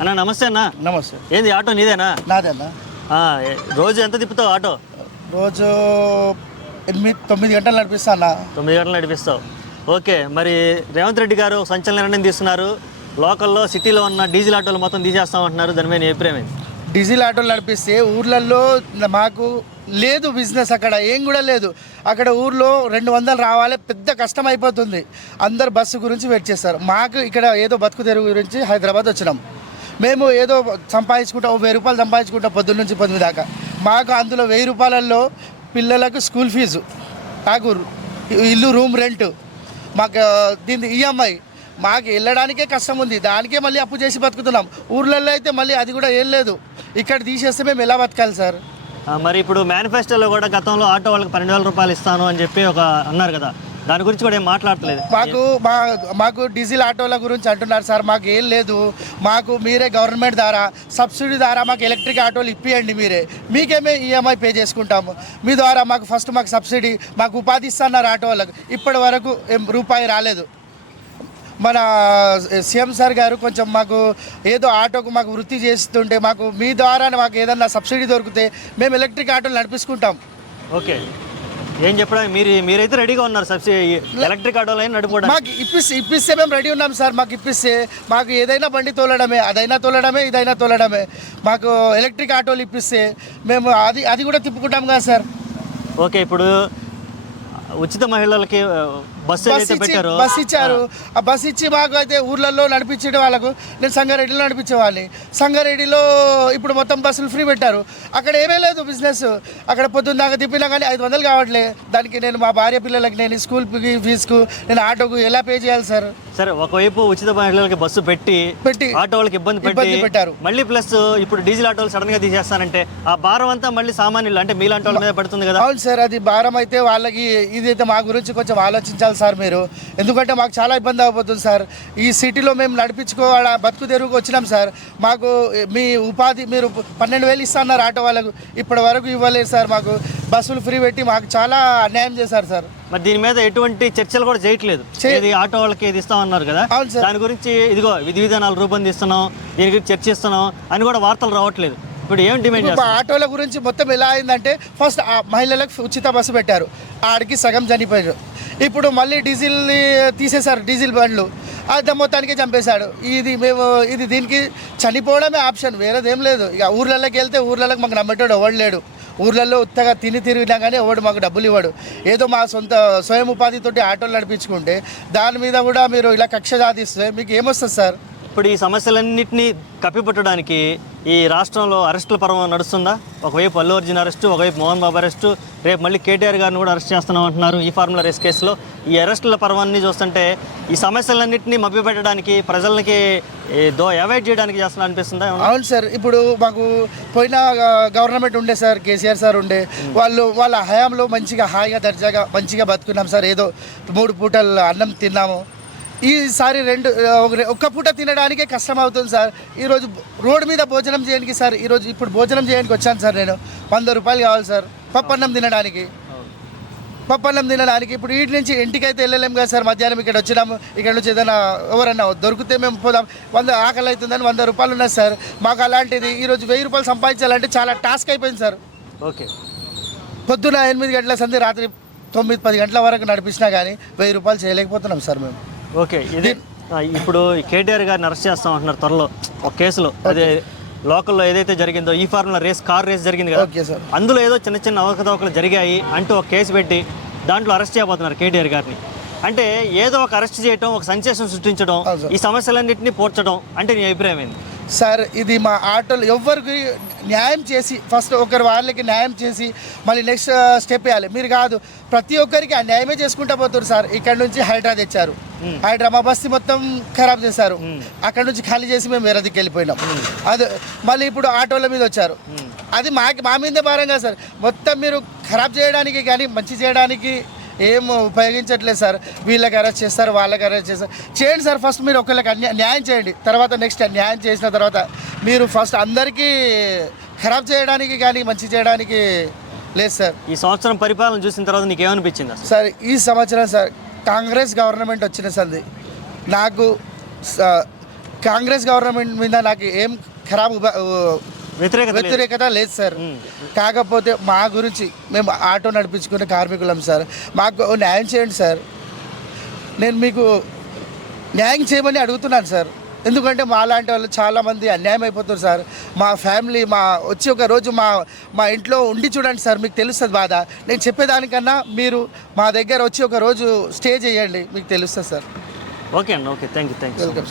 అన్న నమస్తే అన్న. నమస్తే. ఏంది ఆటో నీదేనా? నాదే అన్న. రోజు ఎంత తిప్పుతావు ఆటో? రోజు 8-9 గంటలు నడిపిస్తా అన్న. 9 గంటలు నడిపిస్తావు. ఓకే, మరి రేవంత్ రెడ్డి గారు సంచలన నిర్ణయం తీస్తున్నారు. లోకల్లో సిటీలో ఉన్న డీజిల్ ఆటోలు మొత్తం తీసేస్తామంటున్నారు. దాని మీద అభిప్రాయం? డీజిల్ ఆటోలు నడిపిస్తే ఊర్లలో మాకు లేదు బిజినెస్, అక్కడ ఏం కూడా లేదు. అక్కడ ఊర్లో 200 రావాలి, పెద్ద కష్టం అయిపోతుంది. అందరు బస్సు గురించి వెయిట్ చేస్తారు. మాకు ఇక్కడ ఏదో బతుకు తెరుగు గురించి హైదరాబాద్ వచ్చినాం. మేము ఏదో సంపాదించుకుంటాం, 1000 రూపాయలు సంపాదించుకుంటాం పొద్దున్న నుంచి 10 దాకా. మాకు అందులో 1000 రూపాయలలో పిల్లలకు స్కూల్ ఫీజు, నాకు ఇల్లు రూమ్ రెంట్, మాకు దీని ఈఎంఐ, మాకు వెళ్ళడానికే కష్టం ఉంది. దానికే మళ్ళీ అప్పు చేసి బతుకుతున్నాం. ఊర్లలో అయితే మళ్ళీ అది కూడా ఏం లేదు. ఇక్కడ తీసేస్తే మేము ఎలా బతకాలి సార్? మరి ఇప్పుడు మేనిఫెస్టోలో కూడా గతంలో ఆటో వాళ్ళకి 12,000 రూపాయలు ఇస్తాను అని చెప్పి అన్నారు కదా, దాని గురించి కూడా ఏం మాట్లాడలేదు. మాకు డీజిల్ ఆటోల గురించి అంటున్నారు సార్. మాకు ఏం లేదు. మాకు మీరే గవర్నమెంట్ ద్వారా సబ్సిడీ ద్వారా మాకు ఎలక్ట్రిక్ ఆటోలు ఇప్పియండి మీరే, మీకేమే ఈఎంఐ పే చేసుకుంటాము. మీ ద్వారా మాకు మాకు సబ్సిడీ, మాకు ఉపాధి ఇస్తున్నారు ఆటో వాళ్ళకు. ఇప్పటి వరకు రూపాయి రాలేదు. మన సీఎం సార్ గారు కొంచెం మాకు ఏదో ఆటోకు మాకు వృత్తి చేస్తుంటే మాకు మీ ద్వారా మాకు ఏదన్నా సబ్సిడీ దొరికితే మేము ఎలక్ట్రిక్ ఆటోలు నడిపించుకుంటాం. ఓకే, ఏం చెప్పడం? మీరైతే రెడీగా ఉన్నారు సబ్సిడీ ఎలక్ట్రిక్ ఆటోలు అయినా నడుపుకోవడం? మాకు ఇప్పిస్తే మేము రెడీ ఉన్నాం సార్. మాకు ఇప్పిస్తే మాకు ఏదైనా బండి తోలడమే, అదైనా తోలడమే, ఇదైనా తోలడమే. మాకు ఎలక్ట్రిక్ ఆటోలు ఇప్పిస్తే మేము అది కూడా తిప్పుకుంటాం కదా సార్. ఓకే, ఇప్పుడు ఉచిత మహిళలకి బస్సు ఇచ్చారు. ఆ బస్సు ఇచ్చి మాకు అయితే ఊర్లలో నడిపించే వాళ్ళకు, నేను సంగారెడ్డిలో నడిపించేవాడిని. సంగారెడ్డిలో ఇప్పుడు మొత్తం బస్సులు ఫ్రీ పెట్టారు. అక్కడ ఏమీ లేదు బిజినెస్. అక్కడ పొద్దున్న దాకా తిప్పినా కానీ 500 కావట్లే. దానికి నేను మా భార్య పిల్లలకి నేను స్కూల్ ఫీజుకు నేను ఆటోకు ఎలా పే చేయాలి సార్? సరే, ఒకవైపు ఉచిత మహిళలకి బస్సు పెట్టి ఆటో వాళ్ళకి ఇబ్బంది పెట్టారు. మళ్ళీ ప్లస్ ఇప్పుడు డీజిల్ ఆటోలు సడన్ గా తీసేస్తానంటే ఆ భారం అంతా మళ్ళీ సామాన్యులు అంటే మీలాంటి వాళ్ళ మీద పడుతుంది కదా. అవును సార్, అది భారం అయితే వాళ్ళకి. ఇదైతే మా గురించి కొంచెం ఆలోచించాలి సార్ మీరు. ఎందుకంటే మాకు చాలా ఇబ్బంది అయిపోతుంది సార్. ఈ సిటీలో మేము నడిపించుకోవాలా, బతుకు తెరువుకు వచ్చినాం సార్. మాకు మీ ఉపాధి మీరు 12,000 ఇస్తున్నారు ఆటో వాళ్ళకు, ఇప్పటి వరకు ఇవ్వలేదు సార్. మాకు బస్సులు ఫ్రీ పెట్టి మాకు చాలా అన్యాయం చేశారు సార్. మరి దీని మీద ఎటువంటి చర్చలు కూడా చేయట్లేదు. ఆటో వాళ్ళకి ఇది ఇస్తామన్నారు కదా, దాని గురించి ఇదిగో విధి విధానాలు రూపొందిస్తున్నాం, దీని గురించి చర్చిస్తున్నాం అని కూడా వార్తలు రావట్లేదు. ఇప్పుడు ఏం డిమాండ్ చేస్తారు? ఆటోల గురించి మొత్తం ఎలా అయిందంటే, ఫస్ట్ మహిళలకు ఉచిత బస్సు పెట్టారు, ఆడికి సగం చనిపోయారు. ఇప్పుడు మళ్ళీ డీజిల్ తీసేశారు, డీజిల్ బండ్లు అది మొత్తానికి చంపేశాడు. ఇది దీనికి చనిపోవడమే ఆప్షన్, వేరేదేం లేదు. ఇక ఊర్లలోకి వెళ్తే ఊర్లలోకి మాకు నమ్మేటోడు ఎవడు లేడు. ఊర్లలో ఉత్తగా తిరిగినా కానీ ఎవడు మాకు డబ్బులు ఇవ్వడు. ఏదో మా స్వయం ఉపాధితోటి ఆటోలు నడిపించుకుంటే దాని మీద కూడా మీరు ఇలా కక్ష సాధిస్తే మీకు ఏమొస్తుంది సార్? ఇప్పుడు ఈ సమస్యలన్నింటినీ కప్పిపుట్టడానికి ఈ రాష్ట్రంలో అరెస్టుల పర్వం నడుస్తుందా? ఒకవైపు అల్లు అర్జున్ అరెస్టు, ఒకవైపు మోహన్ బాబు అరెస్టు, రేపు మళ్ళీ కేటీఆర్ గారిని కూడా అరెస్ట్ చేస్తున్నాం అంటున్నారు ఈ ఫార్ములా రేస్ కేసులో. ఈ అరెస్టుల పర్వాన్ని చూస్తుంటే ఈ సమస్యలన్నింటినీ మభ్యపెట్టడానికి, ప్రజలకి అవాయిడ్ చేయడానికి చేస్తున్నా అనిపిస్తుందా? అవును సార్, ఇప్పుడు మాకు పోయిన గవర్నమెంట్ ఉండే సార్, కేసీఆర్ సార్ ఉండే, వాళ్ళ హయాంలో మంచిగా హాయిగా దర్జాగా మంచిగా బతుకున్నాం సార్. ఏదో 3 పూటలు అన్నం తిన్నాము. ఈసారి ఒక్క పూట తినడానికే కష్టం అవుతుంది సార్. ఈరోజు రోడ్డు మీద భోజనం చేయడానికి సార్, ఇప్పుడు భోజనం చేయడానికి వచ్చాను సార్ నేను. 100 రూపాయలు కావాలి సార్ పప్పన్నం తినడానికి. ఇప్పుడు వీటి నుంచి ఇంటికైతే వెళ్ళలేము కదా సార్. మధ్యాహ్నం ఇక్కడ వచ్చినాము, ఇక్కడ నుంచి ఏదైనా ఎవరన్నా దొరికితే మేము పోదాం. 100 ఆకలి అవుతుందని 100 రూపాయలు ఉన్నాయి సార్. మాకు అలాంటిది ఈరోజు 1000 రూపాయలు సంపాదించాలంటే చాలా టాస్క్ అయిపోయింది సార్. ఓకే, పొద్దున 8 గంటల సంది రాత్రి 9-10 గంటల వరకు నడిపించినా కానీ 1000 రూపాయలు చేయలేకపోతున్నాం సార్ మేము. ఓకే, ఇది ఇప్పుడు కేటీఆర్ గారిని అరెస్ట్ చేస్తాం అంటున్నారు త్వరలో ఒక కేసులో. అదే లోకల్లో ఏదైతే జరిగిందో ఈ ఫార్ములా కార్ రేస్ జరిగింది కదా, అందులో ఏదో చిన్న అవకతవకలు జరిగాయి అంటూ ఒక కేసు పెట్టి దాంట్లో అరెస్ట్ చేయబోతున్నారు కేటీఆర్ గారిని. అంటే ఏదో ఒక అరెస్ట్ చేయడం, ఒక సెన్సేషన్ సృష్టించడం, ఈ సమస్యలన్నింటినీ పోర్చడం అంటే నీ అభిప్రాయం ఏంది సార్? ఇది మా ఆటోలు ఎవరికి న్యాయం చేసి ఫస్ట్ వాళ్ళకి న్యాయం చేసి మళ్ళీ నెక్స్ట్ స్టెప్ వేయాలి. మీరు కాదు, ప్రతి ఒక్కరికి ఆ న్యాయమే చేసుకుంటా పోతారు సార్. ఇక్కడ నుంచి హైడ్రా తెచ్చారు, హైడ్రా మా బస్తీ మొత్తం ఖరాబ్ చేశారు. అక్కడ నుంచి ఖాళీ చేసి మేము వేరే దిక్కు వెళ్ళిపోయినాం. అది మళ్ళీ ఇప్పుడు ఆటోల మీద వచ్చారు. అది మా మీదే భారంగా సార్. మొత్తం మీరు ఖరాబ్ చేయడానికి కానీ మంచి చేయడానికి ఏం ఉపయోగించట్లేదు సార్. వీళ్ళకి అరెస్ట్ చేస్తారు, వాళ్ళకి అరెస్ట్ చేస్తారు. చేయండి సార్, ఫస్ట్ మీరు ఒకళ్ళకి న్యాయం చేయండి. తర్వాత నెక్స్ట్ న్యాయం చేసిన తర్వాత మీరు ఫస్ట్ అందరికీ ఖరాబ్ చేయడానికి కానీ మంచి చేయడానికి లేదు సార్. ఈ సంవత్సరం పరిపాలన చూసిన తర్వాత నీకు ఏమనిపించింది సార్? ఈ సంవత్సరం సార్ కాంగ్రెస్ గవర్నమెంట్ వచ్చిన సంది నాకు కాంగ్రెస్ గవర్నమెంట్ మీద నాకు ఏం ఖరాబ్ వ్యతిరేకత లేదు సార్. కాకపోతే మా గురించి మేము ఆటో నడిపించుకునే కార్మికులం సార్, మాకు న్యాయం చేయండి సార్. నేను మీకు న్యాయం చేయమని అడుగుతున్నాను సార్. ఎందుకంటే మా లాంటి వాళ్ళు చాలామంది అన్యాయం అయిపోతారు సార్. మా ఫ్యామిలీ వచ్చి ఒక రోజు మా ఇంట్లో ఉండి చూడండి సార్, మీకు తెలుస్తుంది బాధ. నేను చెప్పేదానికన్నా మీరు మా దగ్గర వచ్చి ఒక రోజు స్టే చేయండి, మీకు తెలుస్తుంది సార్. ఓకే అండి, ఓకే, థ్యాంక్ యూ. వెల్కమ్.